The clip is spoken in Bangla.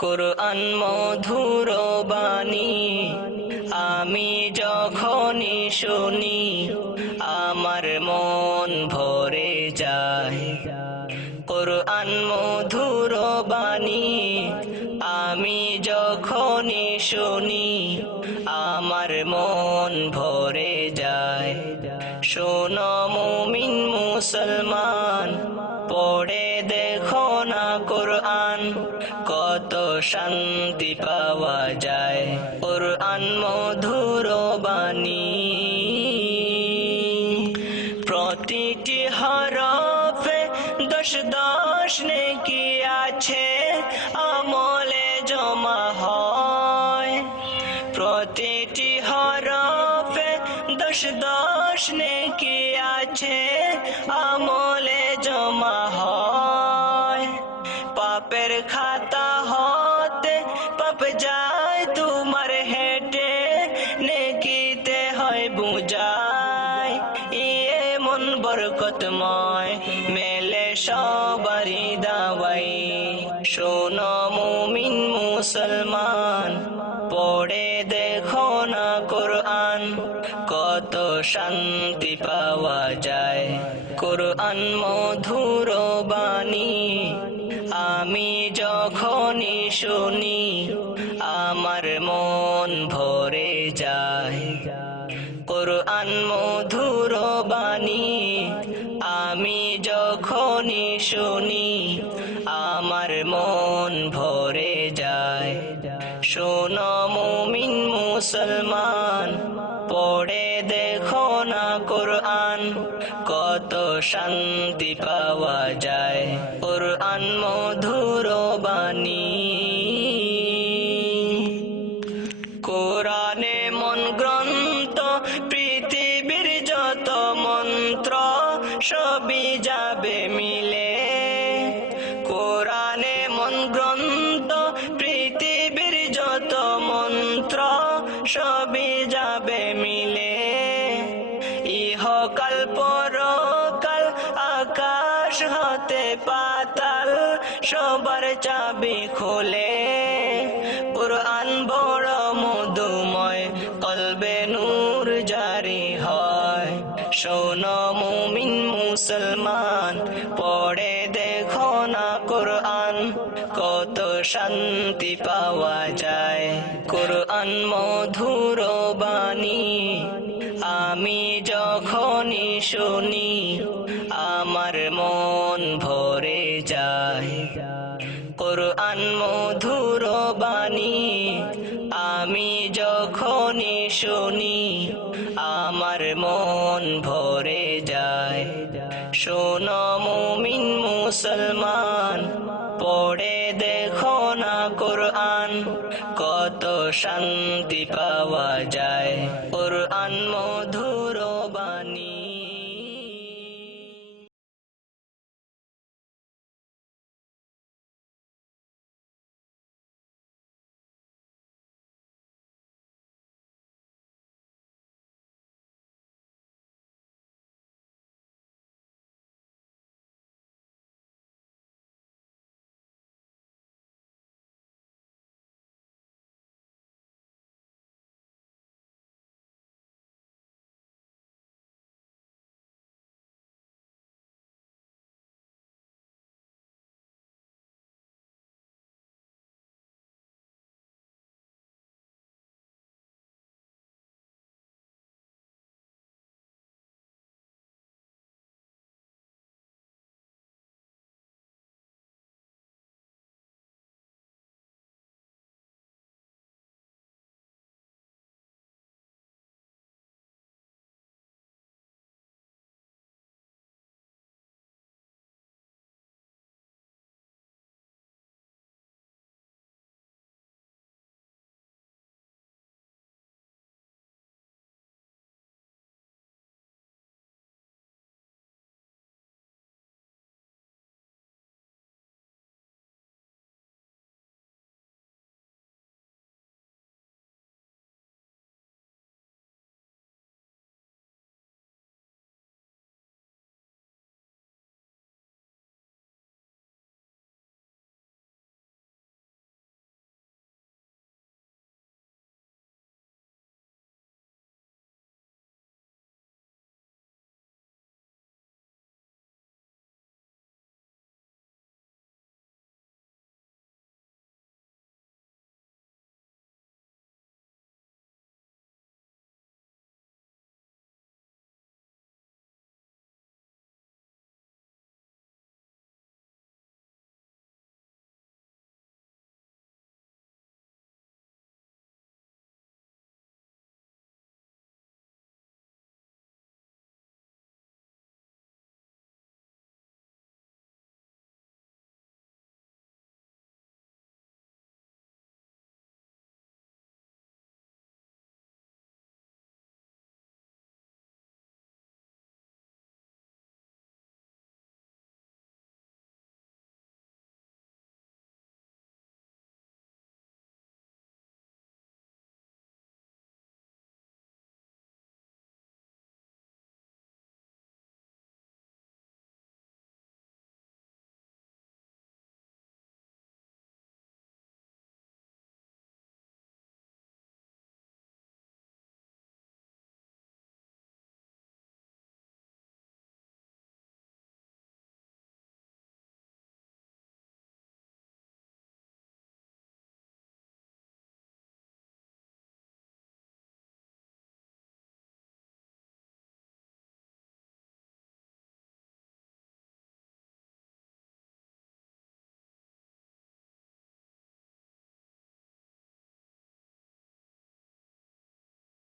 কুরআন মধুর বাণী, আমি যখনই শুনি আমার মন ভরে যায়। কুরআন মধুর বাণী, আমি যখনই শুনি আমার মন ভরে যায়। শোনো মুমিন মুসলমান, পড়ে দেখো না কুরআন, কত শান্তি পাওয়া যায়। কুরআন মধুর বাণী, প্রতিটি হরফে দশ দশ নেকি আছে, আমলে জমা হয়। প্রতিটি হরফে দশ দশ নেকি আছে, আমলে জমা হয়। পাপের খাতা হতে পাপ যায় তোমার হেঁটে, নেকিতে হয় বুঝায়। মন বরকতময় মেলে সবারই দাওয়াই। শোনো মুমিন মুসলমান, পড়ে দেখো না কুরআন, কত শান্তি পাওয়া যায়। কুরআন মধুর বাণী, আমি যখনই শুনি আমার মন ভরে যায়। কুরআন মধুর বাণী, আমি যখনই শুনি আমার মন ভরে যায়। শোনো মুমিন মুসলমান, পড়ে দেখো না কুরআন, কত শান্তি পাওয়া যায়। কুরআন মধুর বাণী, কোরআনে মন গ্রন্থ, পৃথিবীর যত মন্ত্র সবই যাবে মিলে। কোরআনে মন গ্রন্থ, পৃথিবীর যত মন্ত্র সবই যাবে মিলে। ইহকাল পরকাল, আকাশ হতে পাতাল, সবার চাবি খোলে। কুরআন বড় মধুময়, কলবে নূর জারি হয়। শোনো মুমিন মুসলমান, পড়ে দেখো না কুরআন, কত শান্তি পাওয়া যায়। কুরআন মধুর বাণী, আমি যখনই শুনি আমার মন ভরে যায়। কুরআন মধুর বাণী, আমি যখনই শুনি আমার মন ভরে যায়। শোনো মুমিন মুসলমান, পড়ে দেখো না কুরআন, কত শান্তি পাওয়া যায়। কুরআন মধুর